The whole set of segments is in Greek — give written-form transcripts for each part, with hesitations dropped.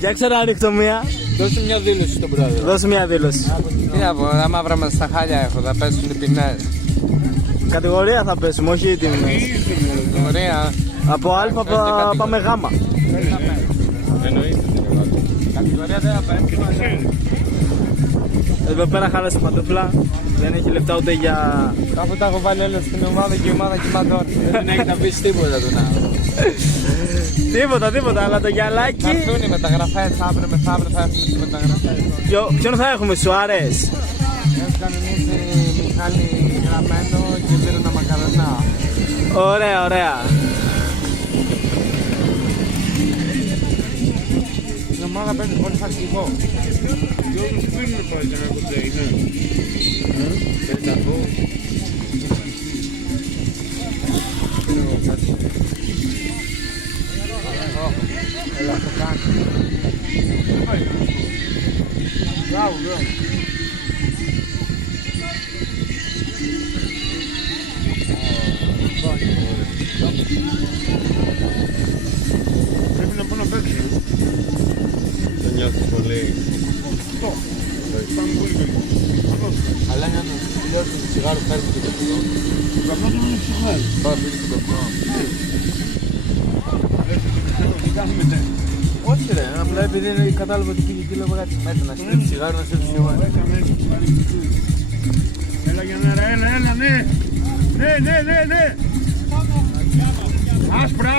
Για ξέρω ανοιχτό μία. Δώσε μια δήλωση στον πρόεδρο. Δώσε μια δήλωση. Τι να πω, τα μαύρα μας στα χάλια έχω, θα πέσουν οι ποινές. Κατηγορία θα πέσουμε, όχι τιμές. Κατηγορία. Από Α πάμε Γ. Εννοείται. Κατηγορία δεν θα πέσουμε. Εδώ πέρα χάλασε η παντοφλά. Δεν έχει λεφτά ούτε για... Κάπου τα έχω βάλει όλα στην ομάδα και η ομάδα κοιμάται όρθια. Δεν έχει να πεις τίποτα τον άλλο. Τίποτα, αλλά το γυαλάκι... Θα έρθουν οι μεταγραφές, αύριο μεθαύριο θα έρθουν οι μεταγραφές. Ποιον θα έχουμε, Σουάρες? Έχω κανονίσει Μιχάλη Γραμμένο και Βίρονα Μακαρονά. Ωραία. Η ομάδα παίζει χωρίς αρχηγό. Και όλους πίνουν πάλι για να κοντέι, ναι. Θέλεις να πω. Έλα, το κάνω. Μπράβο. Πρέπει να πω να παίξω. Δεν νιώθεις πολύ. Αυτό. Πάμε πολύ καλύτερα. Αλλά για να σου τελειώσει το τσιγάρο φέρνει το καπνό. Το καπνό του είναι ψηφμένο. Πάω πίσω το καπνό. Τι κάνουμε τε. Όχι ρε, απλά επειδή κατάλαβα ότι πήγε εκεί λόγω κάτι μέτρα να στείλει τσιγάρο να στείλει τσιγάρο. Έλα Γιαννέρα, έλα, ναι. Ναι. Άσπρα.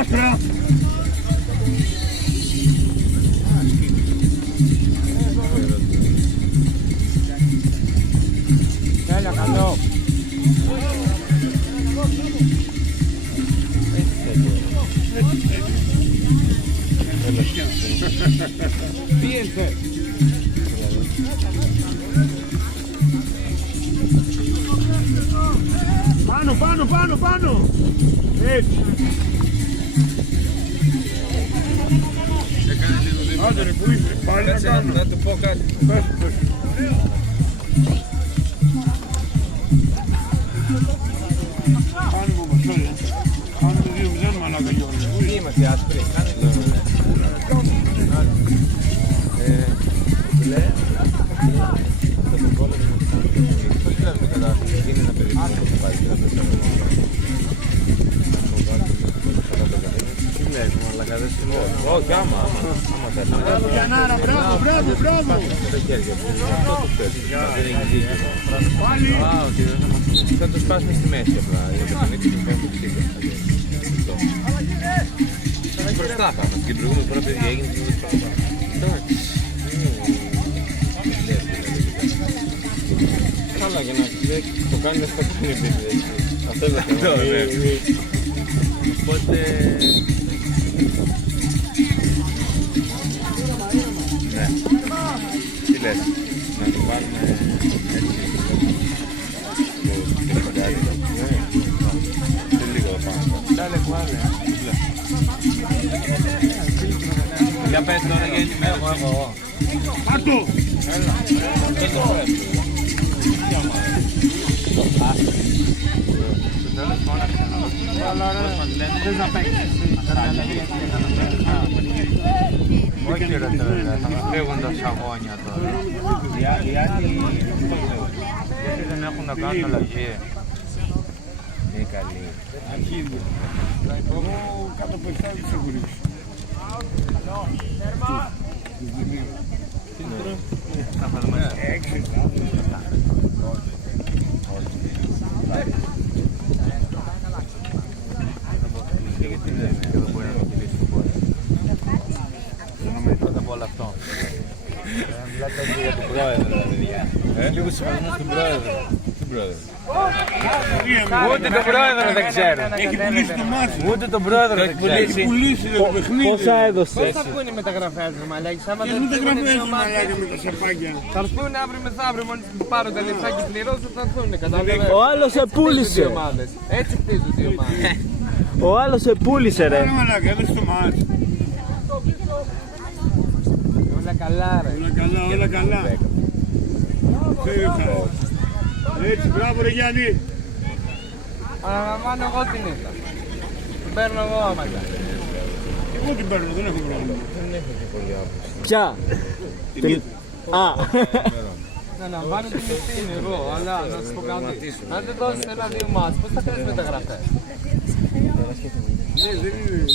Έλα, καλό. Πήγαινε. Πάνω. Έτσι. Άντε ρε, που είσαι. Πάλι να κάνω. Να του πω κάτι. Πες. Κάνουμε όπως θέλει. Κάνουμε 2-0 μαλάκα Γιώργο. Τι είμαστε άσπροι, κάνε το. Λέει, θα τον κόλλω και να το κάνω. Πώς κλέβουμε κατά, είναι ένα παιδί που θα το πάει. Τι βλέπουμε, αλλά κατά σημαίνει. Όχι, άμα θέλει. Μπράβο Γιαννάρα, μπράβο. Τα χέρια μου, αυτό το θέλει. Δεν έχει δίκιο. Πάλι. Θα το σπάσουμε στη μέση απλά, για να τον έξω και κάνουμε το σύγκρο. Μπροστά θα είμαστε, την προηγούμενη φορά παιδιά έγινε και δεν μπροστά. Καλά για να το κάνει δεν θα κάνει επίτηδες. Αυτό είναι το θέμα. Οπότε... Ναι. Τι λες, να το βάλουμε έτσι. Και κοντάρι. Και λίγο πάνω. Dale, cuadre. Ya πες τώρα για ενημέρωση. Πάτω. Έλα. Όχι ρε τώρα, θα μας φύγουν τα σαγόνια τώρα. Γιατί δεν έχουν να κάνουν αλλαγή. Είναι καλή. Αρχίδι. Εγώ κάτω από 7 δεν έχω ρίξει. Έξι. Πρώτα απ' όλα αυτό. Μιλάτε για τον πρόεδρο, παιδιά. Λίγο σεβασμό στον πρόεδρο. Τον πρόεδρο. Ούτε τον πρόεδρο δεν ξέρω. Έχει πουλήσει το μάτι. Ούτε τον πρόεδρο δεν ξέρω. Έχει πουλήσει το παιχνίδι. Πόσα έδωσε? Πώς θα πούνε οι μεταγραφές μου, Μαλάκη, άμα Και δεν μην τα φύγουν οι γραφές ομάδες. μαλάκα με τα σαπάκια. Θα έρθουν αύριο μεθαύριο, μόλις πάρω τα λεφτά και πληρώσω, θα έρθουν, κατάλαβες. Ο άλλος σε πούλησε. Έτσι χτίζουν οι ομάδες. Ο άλλος σε πούλησε ρε. Άρα μαλάκα, έδωσε το μάτι. Όλα καλά ρε. Όλα καλά. Έτσι, μπράβο ρε Γιάννη. Αναλαμβάνω εγώ την ήττα. Την παίρνω εγώ άμα κάνει. Εγώ την παίρνω, δεν έχω πρόβλημα. Ποια? Α, Να λαμβάνω την ευθύνη εγώ, αλλά να σου πω κάτι. Αν δεν δώσεις ένα-δύο μάτς, πώς θα κάνεις μεταγραφές? Ναι, δεν είναι.